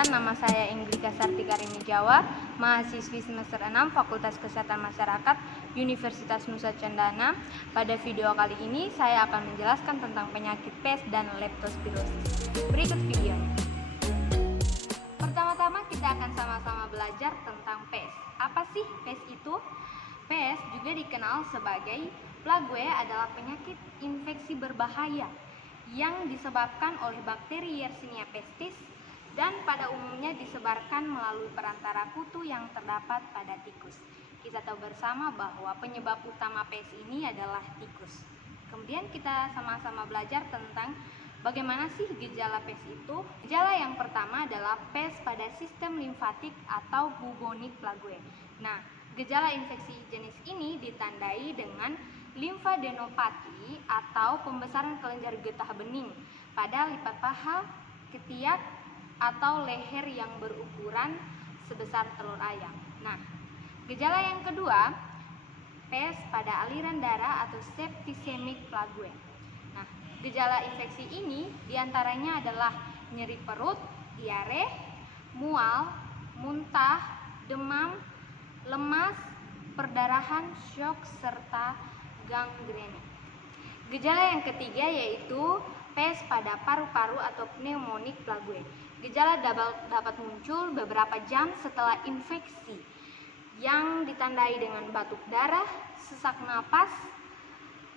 Perkenalkan, nama saya Inglika Sartika Jawa, mahasiswi semester 6 Fakultas Kesehatan Masyarakat Universitas Nusa Cendana. Pada video kali ini saya akan menjelaskan tentang penyakit PES dan leptospirosis. Berikut videonya. Pertama-tama kita akan sama-sama belajar tentang PES. Apa sih PES itu? PES juga dikenal sebagai plague adalah penyakit infeksi berbahaya yang disebabkan oleh bakteri Yersinia pestis dan pada umumnya disebarkan melalui perantara kutu yang terdapat pada tikus. Kita tahu bersama bahwa penyebab utama PES ini adalah tikus. Kemudian kita sama-sama belajar tentang bagaimana sih gejala PES itu. Gejala yang pertama adalah PES pada sistem limfatik atau bubonic plague. Nah, gejala infeksi jenis ini ditandai dengan limfadenopati atau pembesaran kelenjar getah bening pada lipat paha, ketiak, atau leher yang berukuran sebesar telur ayam. Nah, gejala yang kedua, PES pada aliran darah atau septicemic plague. Nah, gejala infeksi ini diantaranya adalah nyeri perut, diare, mual, muntah, demam, lemas, perdarahan, syok, serta gangrene. Gejala yang ketiga yaitu PES pada paru-paru atau pneumonic plague. Gejala dapat muncul beberapa jam setelah infeksi yang ditandai dengan batuk darah, sesak napas,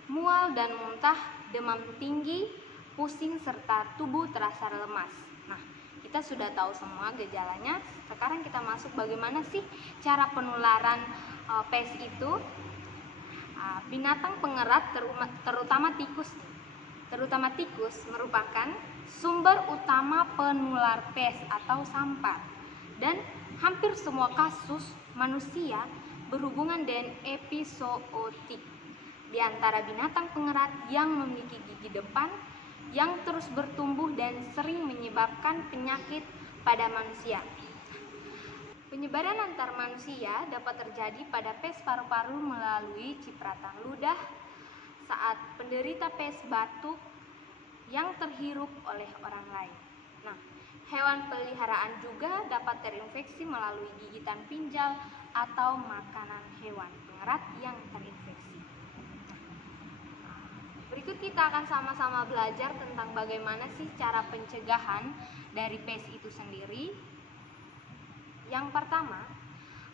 mual dan muntah, demam tinggi, pusing, serta tubuh terasa lemas. Nah, kita sudah tahu semua gejalanya. Sekarang kita masuk bagaimana sih cara penularan PES itu. Binatang pengerat terutama tikus merupakan sumber utama penular PES atau sampar, dan hampir semua kasus manusia berhubungan dengan epizootik. Di antara binatang pengerat yang memiliki gigi depan yang terus bertumbuh dan sering menyebabkan penyakit pada manusia. Penyebaran antar manusia dapat terjadi pada PES paru-paru melalui cipratan ludah saat penderita PES batuk yang terhirup oleh orang lain. Nah, hewan peliharaan juga dapat terinfeksi melalui gigitan pinjal atau makanan hewan pengerat yang terinfeksi. Berikut kita akan sama-sama belajar tentang bagaimana sih cara pencegahan dari PES itu sendiri. Yang pertama,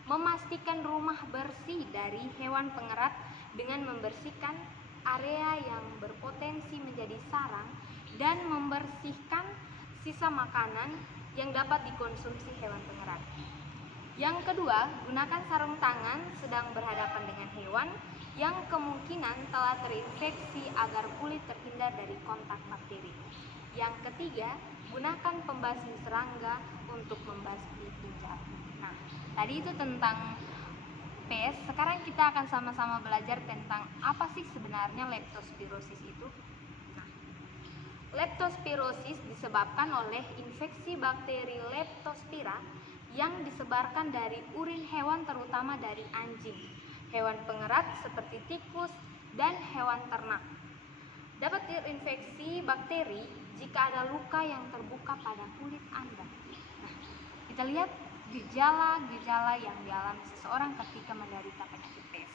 memastikan rumah bersih dari hewan pengerat dengan membersihkan area yang berpotensi menjadi sarang dan membersihkan sisa makanan yang dapat dikonsumsi hewan pengerat. Yang kedua, gunakan sarung tangan sedang berhadapan dengan hewan yang kemungkinan telah terinfeksi agar kulit terhindar dari kontak bakteri. Yang ketiga, gunakan pembasmi serangga untuk membasmi pinjal. Nah, tadi itu tentang PES. Sekarang kita akan sama-sama belajar tentang apa sih sebenarnya leptospirosis itu. Nah, leptospirosis disebabkan oleh infeksi bakteri Leptospira yang disebarkan dari urin hewan, terutama dari anjing, hewan pengerat seperti tikus, dan hewan ternak. Dapat terinfeksi bakteri jika ada luka yang terbuka pada kulit Anda. Nah, kita lihat gejala-gejala yang dialami seseorang ketika menderita penyakit PES.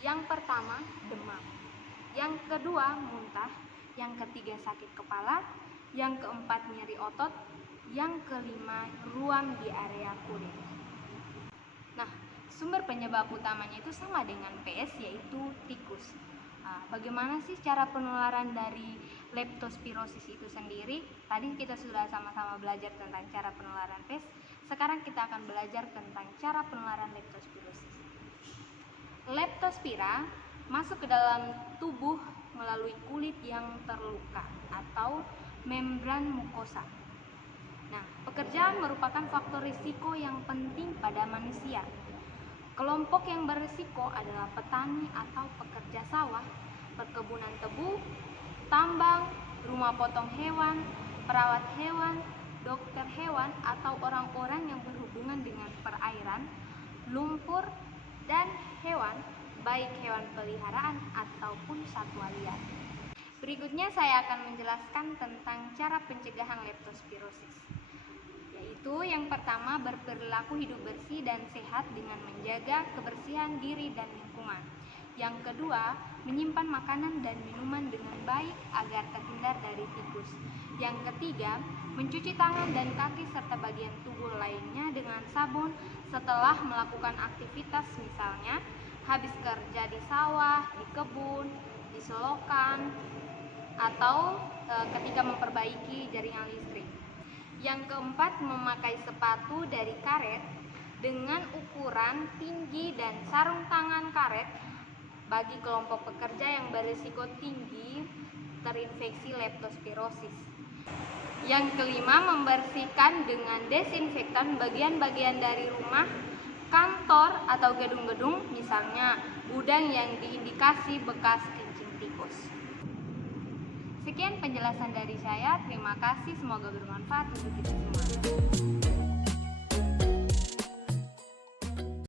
Yang pertama, demam. Yang kedua, muntah. Yang ketiga, sakit kepala. Yang keempat, nyeri otot. Yang kelima, ruam di area kulit. Nah, sumber penyebab utamanya itu sama dengan PES, yaitu tikus. Bagaimana sih cara penularan dari leptospirosis itu sendiri? Tadi kita sudah sama-sama belajar tentang cara penularan PES. Sekarang kita akan belajar tentang cara penularan leptospirosis. Leptospira masuk ke dalam tubuh melalui kulit yang terluka atau membran mukosa. Nah, pekerjaan merupakan faktor risiko yang penting pada manusia. Kelompok yang berisiko adalah petani atau pekerja sawah, perkebunan tebu, tambang, rumah potong hewan, perawat hewan, dokter hewan, atau orang-orang yang berhubungan dengan perairan, lumpur, dan hewan, baik hewan peliharaan ataupun satwa liar. Berikutnya saya akan menjelaskan tentang cara pencegahan leptospirosis. yaitu yang pertama berperilaku hidup bersih dan sehat dengan menjaga kebersihan diri dan lingkungan. Yang kedua, menyimpan makanan dan minuman dengan baik agar terhindar dari tikus. Yang ketiga, mencuci tangan dan kaki serta bagian tubuh lainnya dengan sabun setelah melakukan aktivitas, misalnya habis kerja di sawah, di kebun, di selokan, atau ketika memperbaiki jaringan listrik. Yang keempat, memakai sepatu dari karet dengan ukuran tinggi dan sarung tangan karet bagi kelompok pekerja yang berisiko tinggi terinfeksi leptospirosis. Yang kelima, membersihkan dengan desinfektan bagian-bagian dari rumah, kantor, atau gedung-gedung, misalnya gudang yang diindikasi bekas kencing tikus. Sekian penjelasan dari saya, terima kasih, semoga bermanfaat untuk kita semua.